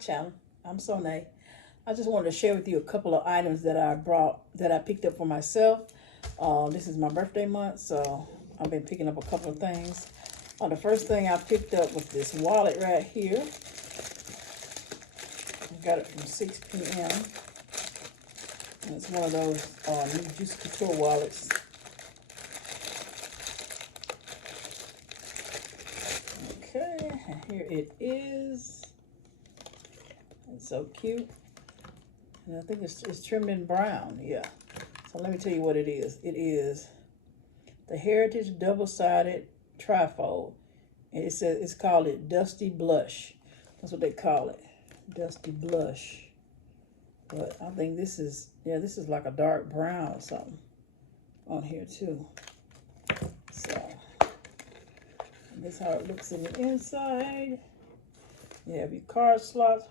channel. I'm Sona. I just wanted to share with you a couple of items that I picked up for myself. This is my birthday month, so I've been picking up a couple of things. The first thing I picked up was this wallet right here. I got it from 6 p.m. And it's one of those new Juice Couture wallets. Okay, and here it is. It's so cute. And I think it's trimmed in brown, yeah. So let me tell you what it is. It is the Heritage double-sided trifold. And it says it's called it Dusty Blush. That's what they call it, Dusty Blush. But I think this is, yeah, this is like a dark brown or something on here too. So this is how it looks in the inside. You have your card slots,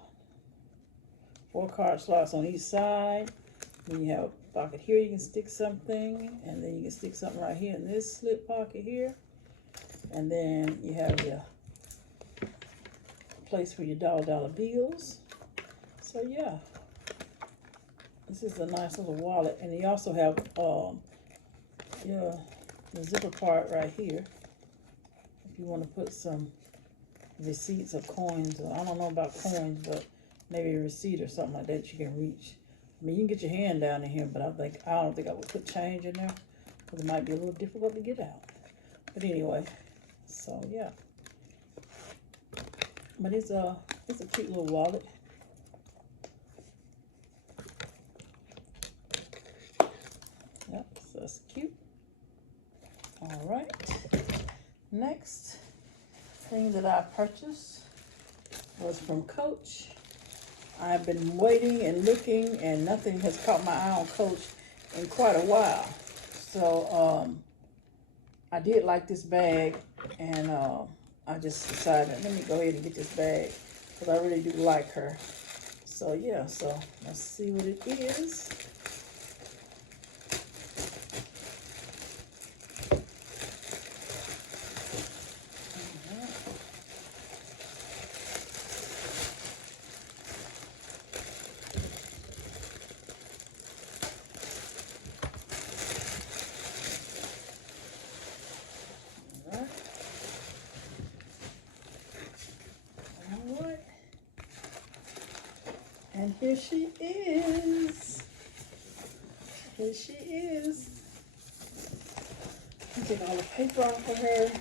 4 card slots on each side. Then you have a pocket here, you can stick something, and then you can stick something right here in this slip pocket here. And then you have your place for your dollar bills. So yeah, this is a nice little wallet. And you also have the zipper part right here if you want to put some receipts or coins. I don't know about coins, but maybe a receipt or something like that you can reach. I mean, you can get your hand down in here, but I don't think I would put change in there because it might be a little difficult to get out. But anyway, so yeah. But it's a cute little wallet. Yep, so that's cute. All right. Next thing that I purchased was from Coach. I've been waiting and looking, and nothing has caught my eye on Coach in quite a while. So I did like this bag, and I just decided, let me go ahead and get this bag because I really do like her. So yeah, so let's see what it is. And here she is. Here she is. Get all the paper off of her.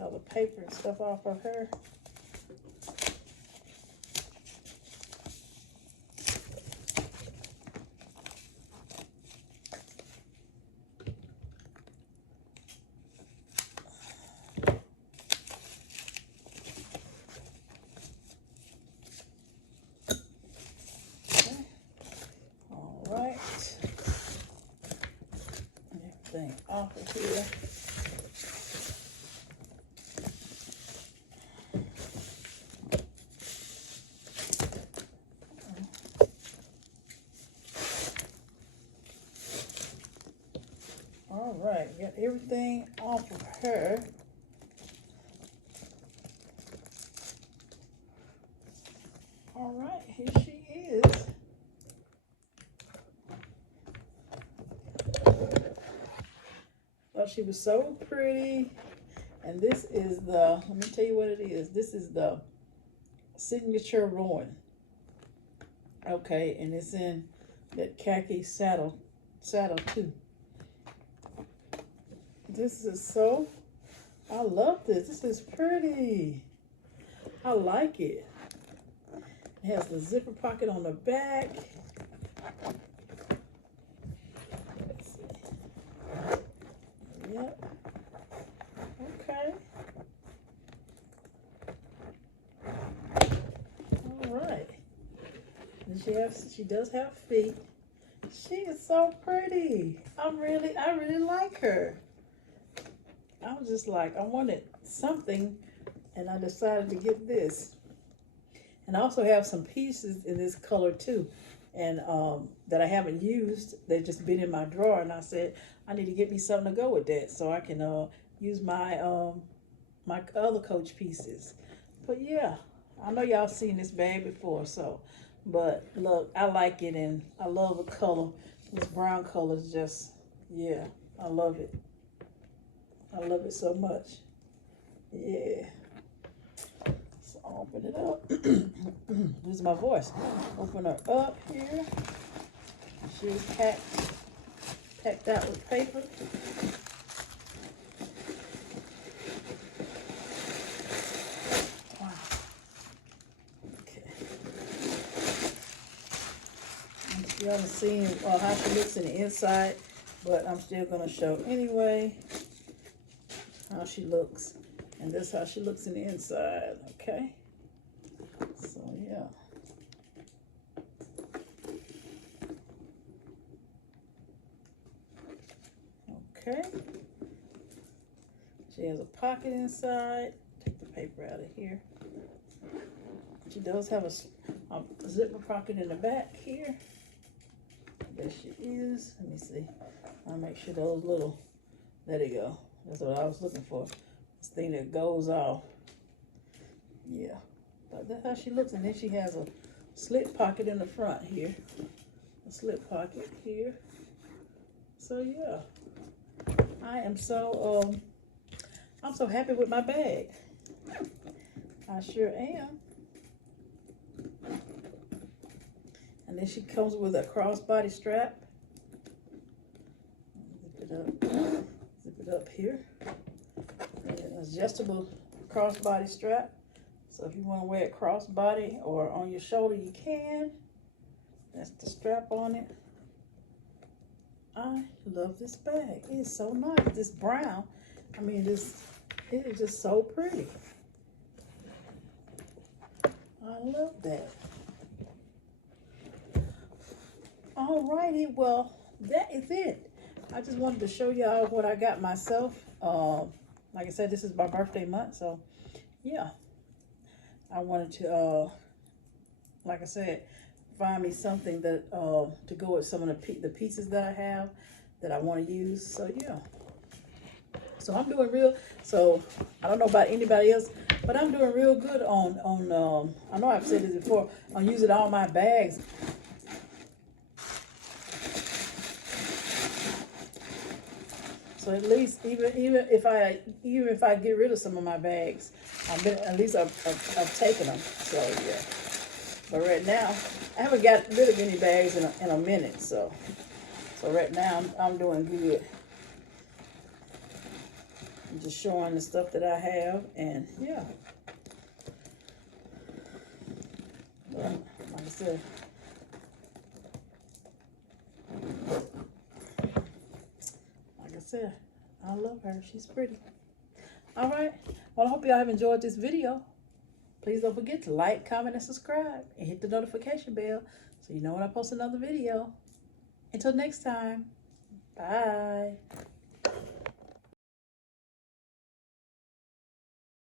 All the paper and stuff off of her. Okay. All right. Everything off of here. All right, got everything off of her. All right, here she is. Thought she was so pretty. And this is the, let me tell you what it is. This is the Signature Rowan. Okay, and it's in that khaki saddle too. This is so, I love this. This is pretty. I like it. It has the zipper pocket on the back. Let's see. Yep. Okay. she does have feet. She is so pretty. I really like her. I was just like, I wanted something, and I decided to get this. And I also have some pieces in this color too, and that I haven't used. They've just been in my drawer, and I said I need to get me something to go with that, so I can use my my other Coach pieces. But yeah, I know y'all seen this bag before, so. But look, I like it, and I love the color. This brown color is just, yeah, I love it. I love it so much. Yeah. So I'll open it up. Lose my voice. Open her up here. She's packed out with paper. You haven't seen how she looks in the inside, but I'm still going to show anyway how she looks. And this is how she looks in the inside, okay? So, yeah. Okay. She has a pocket inside. Take the paper out of here. She does have a zipper pocket in the back here. There she is. Let me see. I'll make sure those little, there they go. That's what I was looking for. This thing that goes off. Yeah. But that's how she looks. And then she has a slip pocket in the front here. A slip pocket here. So yeah. I'm so happy with my bag. I sure am. And then she comes with a crossbody strap. Zip it up here. And an adjustable crossbody strap. So if you want to wear it crossbody or on your shoulder, you can. That's the strap on it. I love this bag. It is so nice. This brown. I mean, it is just so pretty. I love that. Alrighty, well, that is it. I just wanted to show y'all what I got myself. Like I said, this is my birthday month, so yeah. I wanted to, like I said, find me something that to go with some of the pieces that I have that I want to use. So yeah. So I'm doing real. So I don't know about anybody else, but I'm doing real good on I know I've said this before, on using all my bags. So at least even if I get rid of some of my bags, at least I've taken them. So yeah. But right now I haven't got rid of any bags in a minute. So right now I'm doing good. I'm just showing the stuff that I have, and yeah. Well, like I said. I love her. She's pretty. All right. Well, I hope y'all have enjoyed this video. Please don't forget to like, comment, and subscribe. And hit the notification bell so you know when I post another video. Until next time. Bye.